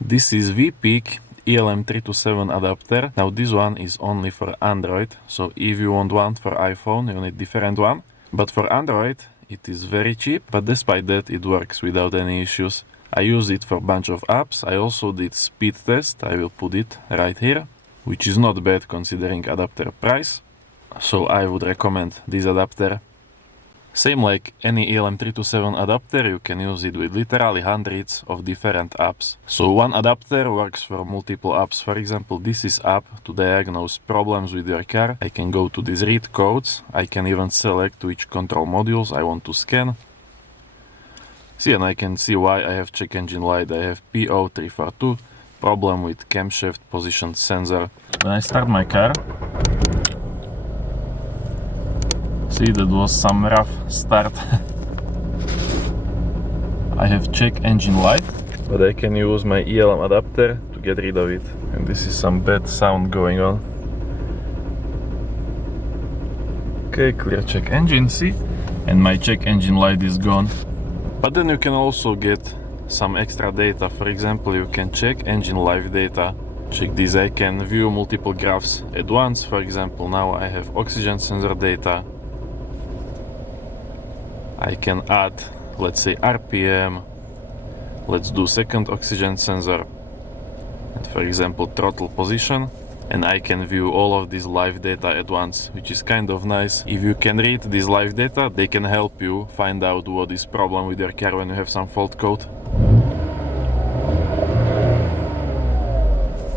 This is VPeak ELM327 adapter. Now this one is only for Android, so if you want one for iPhone you need different one. But for Android it is very cheap, but despite that it works without any issues. I use it for a bunch of apps. I also did speed test, I will put it right here, which is not bad considering adapter price. So I would recommend this adapter. Same like any ELM327 adapter, you can use it with literally hundreds of different apps. So one adapter works for multiple apps. For example, this is app to diagnose problems with your car. I can go to these read codes. I can even select which control modules I want to scan. See, and I can see why I have check engine light. I have P0342, problem with camshaft position sensor. When I start my car, see, that was some rough start. I have check engine light, but I can use my ELM adapter to get rid of it. And this is some bad sound going on. Okay, clear check engine, see? And my check engine light is gone. But then you can also get some extra data. For example, you can check engine live data. Check this, I can view multiple graphs at once. For example, now I have oxygen sensor data. I can add, let's say, RPM. Let's do second oxygen sensor. And for example, throttle position. And I can view all of this live data at once, which is kind of nice. If you can read this live data, they can help you find out what is problem with your car when you have some fault code.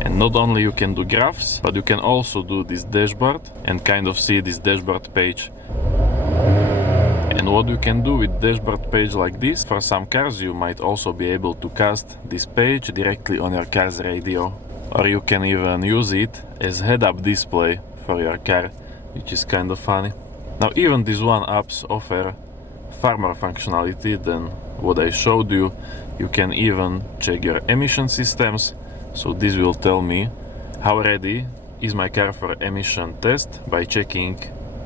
And not only you can do graphs, but you can also do this dashboard and kind of see this dashboard page. And what you can do with dashboard page like this, for some cars you might also be able to cast this page directly on your car's radio. Or you can even use it as head-up display for your car, which is kind of funny. Now even these one apps offer far more functionality than what I showed you. You can even check your emission systems. So this will tell me how ready is my car for emission test by checking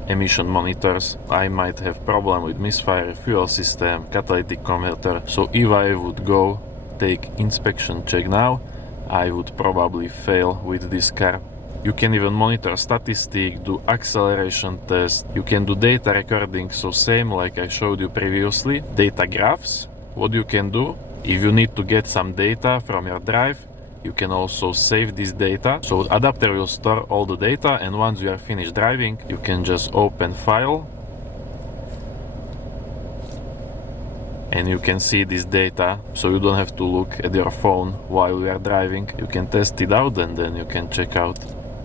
emission monitors. I might have problem with misfire, fuel system, catalytic converter. So if I would go take inspection check now, I would probably fail with this car. You can even monitor statistic, do acceleration test. You can do data recording, so same like I showed you previously. Data graphs. What you can do, if you need to get some data from your drive, you can also save this data. So the adapter will store all the data, and once you are finished driving, you can just open file and you can see this data, so you don't have to look at your phone while you are driving. You can test it out and then you can check out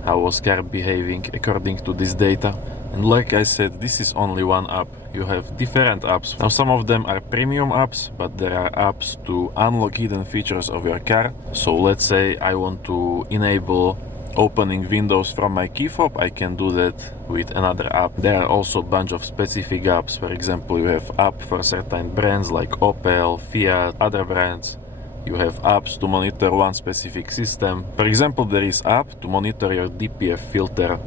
how was car behaving according to this data. And like I said, this is only one app. You have different apps. Now some of them are premium apps, but there are apps to unlock hidden features of your car. So let's say I want to enable opening windows from my key fob, I can do that with another app. There are also a bunch of specific apps. For example, you have app for certain brands like Opel, Fiat, other brands. You have apps to monitor one specific system. For example, there is app to monitor your DPF filter.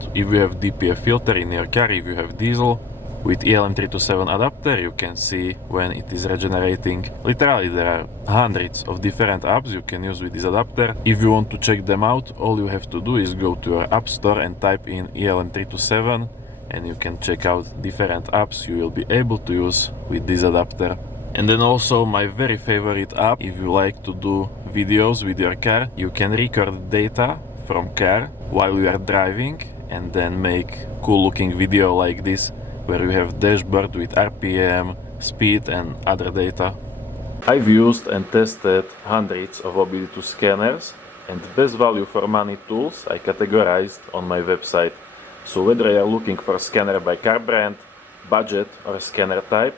So if you have DPF filter in your car, if you have diesel, with ELM327 adapter you can see when it is regenerating. Literally there are hundreds of different apps you can use with this adapter. If you want to check them out, all you have to do is go to your app store and type in ELM327 and you can check out different apps you will be able to use with this adapter. And then also my very favorite app, if you like to do videos with your car, you can record data from car while you are driving and then make cool looking video like this, where you have dashboard with RPM, speed and other data. I've used and tested hundreds of OBD2 scanners, and best value for money tools I categorized on my website. So whether you are looking for a scanner by car brand, budget or scanner type,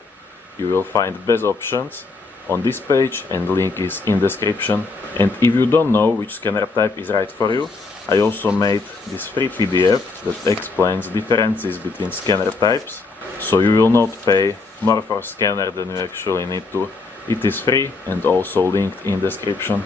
you will find best options on this page and link is in description. And if you don't know which scanner type is right for you, I also made this free PDF that explains differences between scanner types, so you will not pay more for scanner than you actually need to. It is free and also linked in description.